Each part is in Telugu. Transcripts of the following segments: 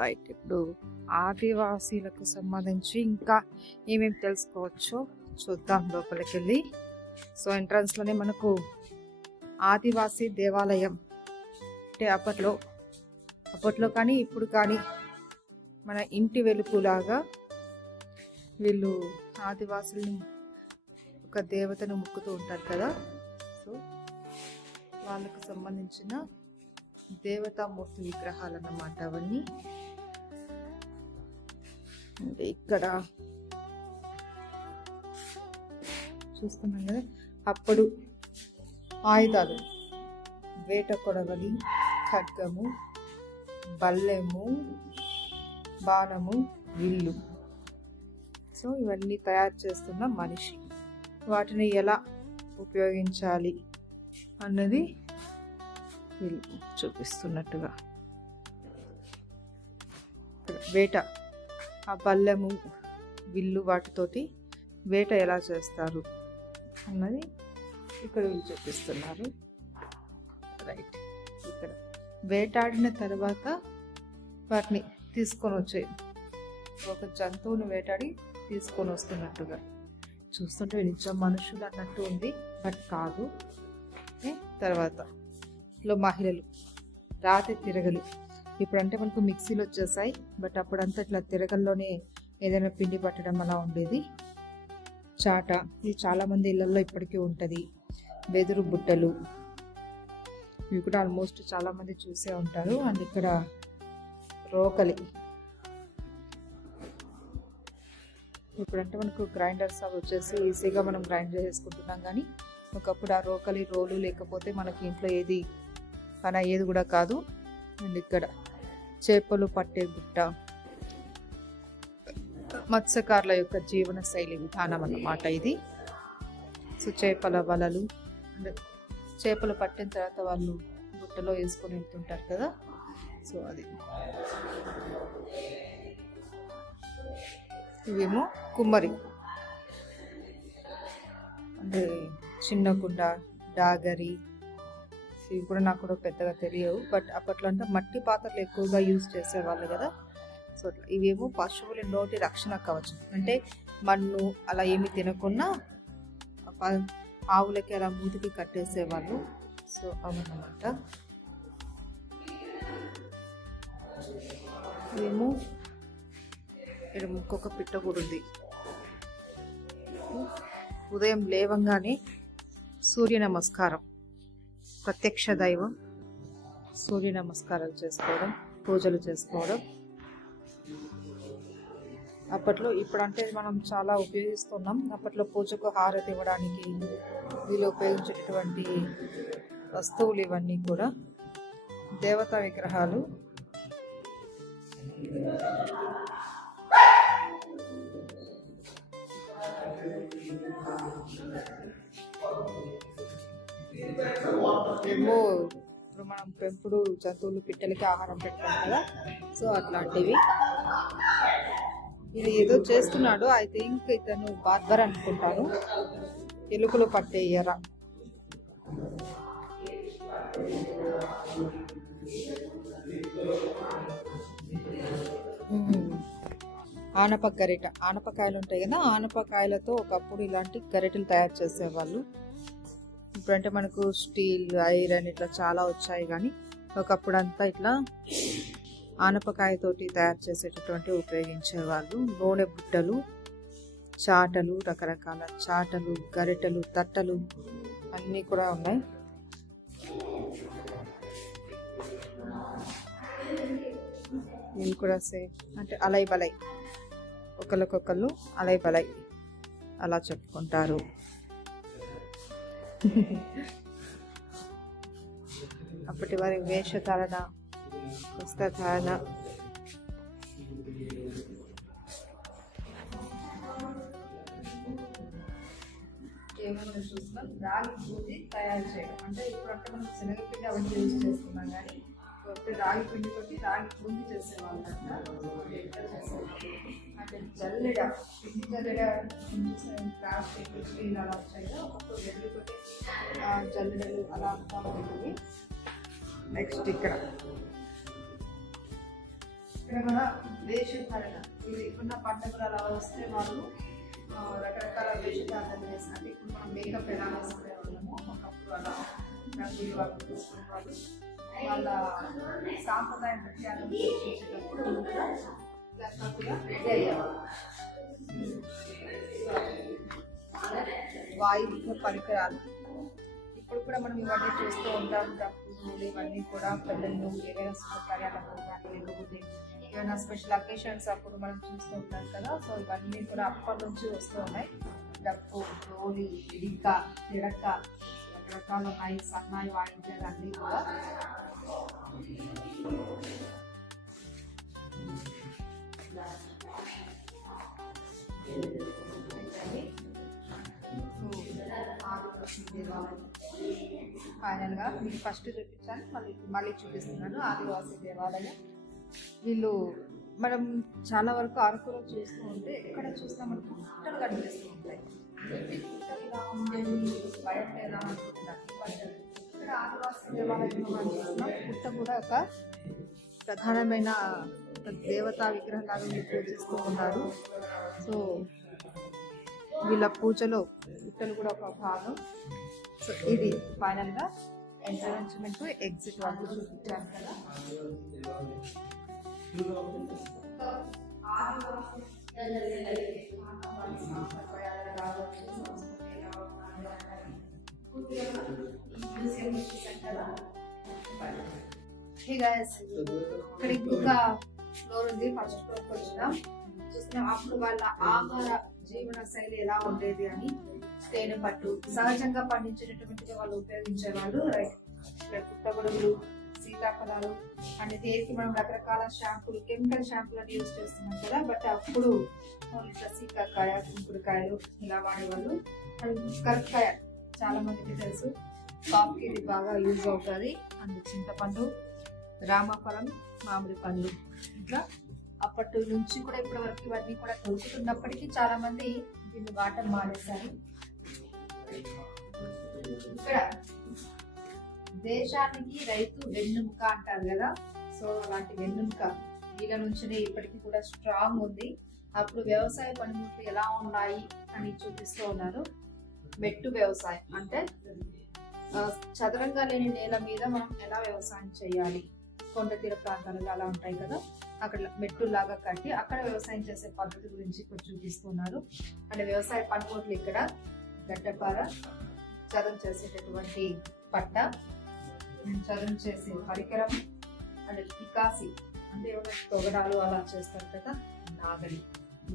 రైట్, ఇప్పుడు ఆదివాసీలకు సంబంధించి ఇంకా ఏమేమి తెలుసుకోవచ్చో చూద్దాం లోపలికి వెళ్ళి. సో ఎంట్రన్స్లోనే మనకు ఆదివాసీ దేవాలయం అంటే అప్పట్లో కానీ ఇప్పుడు కానీ మన ఇంటి వెలుపులాగా వీళ్ళు ఆదివాసుల్ని ఒక దేవతను మొక్కుతూ ఉంటారు కదా. సో వాళ్ళకు సంబంధించిన దేవతామూర్తి విగ్రహాలు అన్నమాట అవన్నీ. ఇక్కడ చూస్తున్నాం కదా, అప్పుడు ఆయుధాలు వేట కొడవలి, ఖడ్గము, బల్లెము, బాణము, విల్లు. సో ఇవన్నీ తయారు చేస్తున్న మనిషి, వాటిని ఎలా ఉపయోగించాలి అన్నది వీళ్ళు చూపిస్తున్నట్టుగా. వేట, ఆ బల్లెము, విల్లు వాటితోటి వేట ఎలా చేస్తారు అన్నది ఇక్కడ వీళ్ళు చూపిస్తున్నారు. రైట్, ఇక్కడ వేటాడిన తర్వాత వాటిని తీసుకొని వచ్చే ఒక జంతువుని వేటాడి తీసుకొని వస్తున్నట్టుగా చూస్తుంటే నిజం మనుషులు అన్నట్టు ఉంది, బట్ కాదు. తర్వాత మహిళలు రాతి తిరగలి. ఇప్పుడంటే మనకు మిక్సీలు వచ్చేసాయి, బట్ అప్పుడంతా ఇట్లా తిరగల్లోనే ఏదైనా పిండి పట్టడం అలా ఉండేది. చాట, ఇది చాలామంది ఇళ్లలో ఇప్పటికీ ఉంటుంది. వెదురు బుట్టలు, ఇవి కూడా ఆల్మోస్ట్ చాలామంది చూసే ఉంటారు. అండ్ ఇక్కడ రోకలి, ఇప్పుడంటే మనకు గ్రైండర్స్ అవి వచ్చేసి ఈజీగా మనం గ్రైండ్ చేసుకుంటున్నాం, కానీ ఒకప్పుడు ఆ రోకలి రోలు లేకపోతే మనకి ఇంట్లో ఏది పని అయ్యేది కూడా కాదు. అండ్ ఇక్కడ చేపలు పట్టే బుట్ట, మత్స్యకారుల యొక్క జీవన శైలి విధానం అన్నమాట ఇది. సో చేపల వలలు, అంటే చేపలు పట్టిన తర్వాత వాళ్ళు బుట్టలో వేసుకొని వెళ్తుంటారు కదా. సో అది. ఇవేమో కుమ్మరి, అంటే చిన్న కుండ, డాగరి, ఇవి కూడా నాకు కూడా పెద్దగా తెలియవు, బట్ అప్పట్లో అంటే మట్టి పాత్రలు ఎక్కువగా యూజ్ చేసేవాళ్ళు కదా. సో అట్లా ఇవేమో పశువుల నోటి రక్షణ కవచం, అంటే మన్ను అలా ఏమి తినకుండా ఆవులకి అలా మూతికి కట్టేసేవాళ్ళు. సో అవన్నమాట. ఇవేమో ఇక్కడ ఇంకొక పిట్ట కూడా ఉంది. ఉదయం లేవంగానే సూర్య నమస్కారం, ప్రత్యక్ష దైవం, సూర్య నమస్కారాలు చేసుకోవడం, పూజలు చేసుకోవడం. అప్పట్లో, ఇప్పుడంటే మనం చాలా ఉపయోగిస్తున్నాం, అప్పట్లో పూజకు హారతి ఇవ్వడానికి వీళ్ళు ఉపయోగించేటటువంటి వస్తువులు ఇవన్నీ కూడా దేవతా విగ్రహాలు. ఏమో ఇప్పుడు మనం పెంపుడు జంతువులు పిట్టలకి ఆహారం పెడతాం కదా, సో అట్లాంటివి. ఇది ఏదో చేస్తున్నాడు, ఐ థింక్ ఇతను బార్బర్ అనుకుంటాను. ఎలుకలు పట్టే ఎర, ఆనప గరిట, ఆనపకాయలు ఉంటాయి కదా, ఆనపకాయలతో ఒకప్పుడు ఇలాంటి గరిటెలు తయారు చేసేవాళ్ళు. ఇప్పుడంటే మనకు స్టీల్, ఐరన్ ఇట్లా చాలా వచ్చాయి, కానీ ఒకప్పుడు అంతా ఇట్లా ఆనపకాయతోటి తయారు చేసేటటువంటి ఉపయోగించేవాళ్ళు. నూనె బుట్టలు, చాటలు, రకరకాల చాటలు, గరిటెలు, తట్టలు అన్నీ కూడా ఉన్నాయి. ఇవి కూడా సేమ్, అంటే అలై బలై, ఒకరికొకళ్ళు అలై బలై అలా చెప్పుకుంటారు. అప్పటి వారి వేషధారణ, వస్త్రధారణ. ఏమైనా చూస్తున్నాం, రాగి బూందీ తయారు చేయడం, అంటే ఇప్పుడంటే మనం శనగపిండి అవన్నీ యూజ్ చేస్తున్నాం, కానీ రాగి పిండితోటి రాగి బూందీ చేసేవాళ్ళంట. అంటే జల్లెడ, పిండి జల్లెడ, ప్లాస్టిక్ స్టీల్ అలా వచ్చాయి కదా, ఒకప్పుడు వెల్లుతోటి జల్లెడలు అలా అంతా ఉంటుంది. నెక్స్ట్ ఇక్కడ ఇక్కడ కూడా వేషధారణ, ఇది ఉన్న పండుగలు అలా వస్తే వాళ్ళు రకరకాల వేషధారణ చేస్తారు. ఇప్పుడు మనం మేకప్ ఎలా వేసుకునే వాళ్ళము, ఒకప్పుడు అలా రంగులు వాళ్ళు చూసుకునే వాళ్ళు వాళ్ళ సాంప్రదాయ నృత్యాలను చేసేటప్పుడు రెడీ అయ్యేవాళ్ళు. వాయిద్య పరికరాలు ఇప్పుడు కూడా మనం ఇవన్నీ చూస్తూ ఉంటాం. డబ్బులు ఇవన్నీ కూడా పిల్లలు ఏవైనా శుభకార్యాలకు కానీ లేకపోతే ఏమైనా స్పెషల్ అకేషన్స్ అప్పుడు మనం చూస్తూ ఉంటాం కదా. సో ఇవన్నీ కూడా అప్పటి నుంచి వస్తూ ఉన్నాయి. డప్పు, డోలి, ఇడిక, తిడక, రకరకాలు ఉన్నాయి. సన్నాయి వాయించారు అన్నీ కూడా. ఫైనల్ గా మీకు ఫస్ట్ చూపించాను, మళ్ళీ చూపిస్తున్నాను. ఆదివాసీ దేవాలయం. వీళ్ళు మనం చాలా వరకు అరకులో చూస్తూ ఉంటే ఎక్కడ చూసినా మనకు పుట్టలు కనిపిస్తూ ఉంటాయి. భయం లేదా అనుకుంటున్నాను. ఇక్కడ ఆదివాసీ దేవాలయంలో మనం చూస్తున్నాం. పుట్ట కూడా ఒక ప్రధానమైన దేవతా విగ్రహం లాగా వీళ్ళు పూజిస్తూ ఉన్నారు. సో వీళ్ళ పూజలో పుట్టలు కూడా ఒక భాగం. సో ఇది ఫైనల్ గా ఎంటర్టైన్మెంట్ ఎగ్జిట్ వాళ్ళు చూపించాను కదా. ఇక్కడ ఇంకొక ఫ్లోర్ ఉంది. ఫస్ట్ ఫ్లోర్ వచ్చినాం, చూస్తున్నాం. అప్పుడు వాళ్ళ ఆహార జీవన శైలి ఎలా ఉండేది అని తేనె పట్టు సహజంగా పండించేటటువంటిగా వాళ్ళు ఉపయోగించేవాళ్ళు. పుట్టగొడుగులు, సీతాఫలాలు అండ్ దేనికి మనం రకరకాల షాంపూలు, కెమికల్ షాంపూలను యూజ్ చేస్తున్నాం కదా. బట్ అప్పుడు ఇట్లా సీకాకాయ, కుంకుడుకాయలు ఇలా వాడేవాళ్ళు. కరక్కాయ చాలా మందికి తెలుసు, కాఫీకి ఇది బాగా యూజ్ అవుతుంది. అండ్ చింతపండు, రామఫలం, మామిడి పండ్లు, ఇట్లా అప్పటి నుంచి కూడా ఇప్పటి వరకు ఇవన్నీ కూడా దొరుకుతున్నప్పటికీ చాలా మంది దీన్ని వాటం మానేశారు. ఇక్కడ దేశానికి రైతు వెన్నెముక అంటారు కదా. సో అలాంటి వెన్నెముక వీళ్ళ నుంచినే ఇప్పటికీ కూడా స్ట్రాంగ్ ఉంది. అప్పుడు వ్యవసాయ పనిముట్లు ఎలా ఉన్నాయి అని చూపిస్తూ ఉన్నారు. మెట్టు వ్యవసాయం అంటే చదరంగా లేని నేల మీద మనం ఎలా వ్యవసాయం చేయాలి, కొండ తీర ప్రాంతాలలో అలా ఉంటాయి కదా, అక్కడ మెట్టులాగా కట్టి అక్కడ వ్యవసాయం చేసే పద్ధతి గురించి ఇప్పుడు చూపిస్తున్నారు. అంటే వ్యవసాయ పనిముట్లు ఇక్కడ గడ్డపార, చదును చేసేటటువంటి పట్ట, చదును చేసే పరికరం, అండ్ పికాసి అంటే ఏమైనా తొగడాలు అలా చేస్తారు కదా, నాగలి.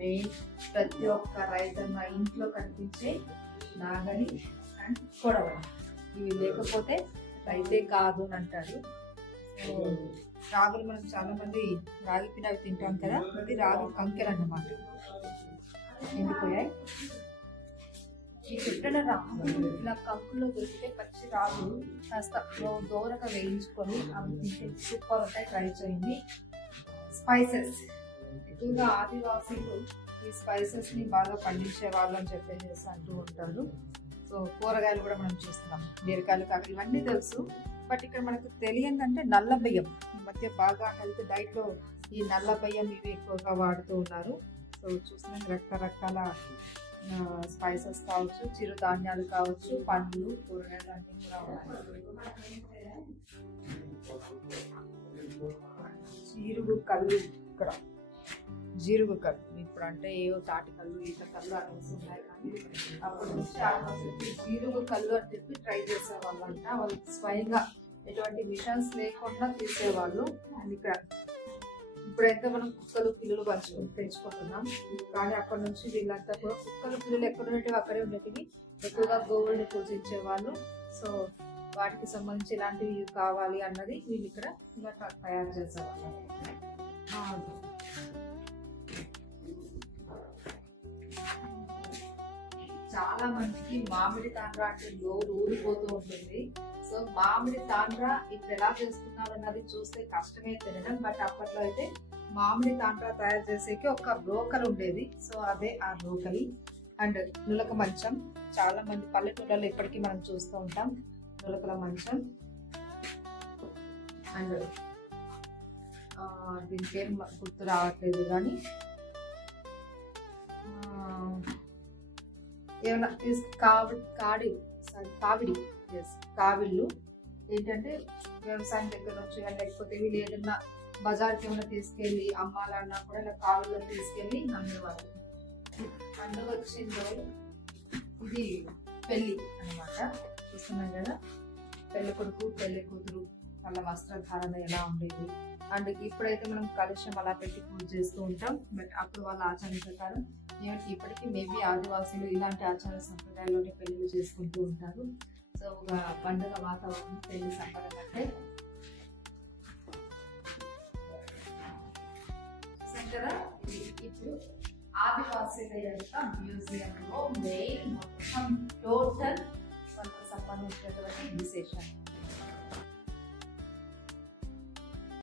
మెయిన్ ప్రతి ఒక్క రైతన్న ఇంట్లో కనిపించే నాగలి అండ్ కొడవలి. ఇవి లేకపోతే రైతే కాదు అని అంటారు. రాగులు మనం చాలా మంది రాగి పినవి తింటాం కదా, అది రాగి కంకెలు అన్నమాట. ఎండిపోయాయి. ఈ పెట్టిన రాగులు ఇలా కంకుల్లో దొరికితే పచ్చి రాగులు కాస్త దూరంగా వేయించుకొని అవి తింటే సూపర్ ఉంటాయి. ట్రై చేయండి. స్పైసెస్ ఎక్కువగా ఆదివాసీలు ఈ స్పైసెస్ ని బాగా పండించే వాళ్ళు అని చెప్పేసి అంటూ ఉంటారు. సో కూరగాయలు కూడా మనం చూస్తున్నాం, బీరకాయలు, కాకర ఇవన్నీ తెలుసు. బట్ ఇక్కడ మనకు తెలియదంటే నల్ల బియ్యం. ఈ మధ్య బాగా హెల్త్ డైట్ లో ఈ నల్ల బియ్యం ఇవి ఎక్కువగా వాడుతూ ఉన్నారు. సో చూస్తున్నాం రకరకాల స్పైసెస్ కావచ్చు, చిరుధాన్యాలు కావచ్చు, పండ్లు, కూరగాయలు అన్నీ కూడా ఉన్నాయి. జీరుగు కళ్ళు, ఇక్కడ జీరుగు కళ్ళు ఇప్పుడు అంటే ఏవో తాటి కళ్ళు, ఈత కళ్ళు అనేసి ఉన్నాయి. కానీ అప్పటి నుంచి జీరుగు కళ్ళు అని చెప్పి ట్రై చేసేవాళ్ళంట. వాళ్ళు స్వయంగా ఎటువంటి మిషన్స్ లేకుండా తీసేవాళ్ళు. అండ్ ఇక్కడ ఇప్పుడైతే మనం కుక్కలు, పిల్లులు తెచ్చుకుంటున్నాం. కానీ అప్పటి నుంచి వీళ్ళంతా కూడా కుక్కలు, పిల్లులు ఎక్కడ ఉండేవి అక్కడే ఉండేటివి. ఎక్కువగా గోవుల్ని పూజించే వాళ్ళు. సో వాటికి సంబంధించి ఇలాంటివి కావాలి అన్నది వీళ్ళు ఇక్కడ ఇలా తయారు చేసేవాళ్ళు. చాలా మందికి మామిడి తాండ్రా అంటే నోరు ఊరిపోతూ ఉంటుంది. సో మామిడి తాండ్రా ఇప్పుడు ఎలా చేస్తున్నారు అన్నది చూస్తే కష్టమే తినడం. బట్ అప్పట్లో అయితే మామిడి తాండ్రా తయారు చేసేకి ఒక రోకలు ఉండేది. సో అదే ఆ రోకలి. అండ్ నులక మంచం, చాలా మంది పల్లెటూళ్ళలో ఇప్పటికీ మనం చూస్తూ ఉంటాం నులకల మంచం. అండ్ దీని పేరు గుర్తు రావట్లేదు కానీ ఏమన్నా కావిడి కావిళ్ళు ఏంటంటే వ్యవసాయం దగ్గర నుంచి కానీ లేకపోతే వీళ్ళు ఏదన్నా బజార్కి ఏమైనా తీసుకెళ్ళి అమ్మాలన్నా కూడా ఇలా కావిళ్ళు తీసుకెళ్ళి అమ్మేవాళ్ళు. పండుగ వచ్చిందో ఇది పెళ్ళి అనమాట. చూస్తున్నాం కదా, పెళ్లి కొడుకు పెళ్లి కూతురు వాళ్ళ వస్త్రధారణ ఎలా ఉండేది. అండ్ ఇప్పుడైతే మనం కలుషం అలా పెట్టి పూజ చేస్తూ ఉంటాం. బట్ అప్పుడు వాళ్ళ ఆచారం ప్రకారం ఇప్పటికీ మేబీ ఆదివాసులు ఇలాంటి ఆచార సంప్రదాయాల్లోనే పెళ్లిళ్ళు చేసుకుంటూ ఉంటారు. సో ఒక పండుగ వాతావరణం పెళ్లి సంబరం అంటే కదా. ఇప్పుడు ఆదివాసీల యొక్క మ్యూజియం లో మెయిన్ మొత్తం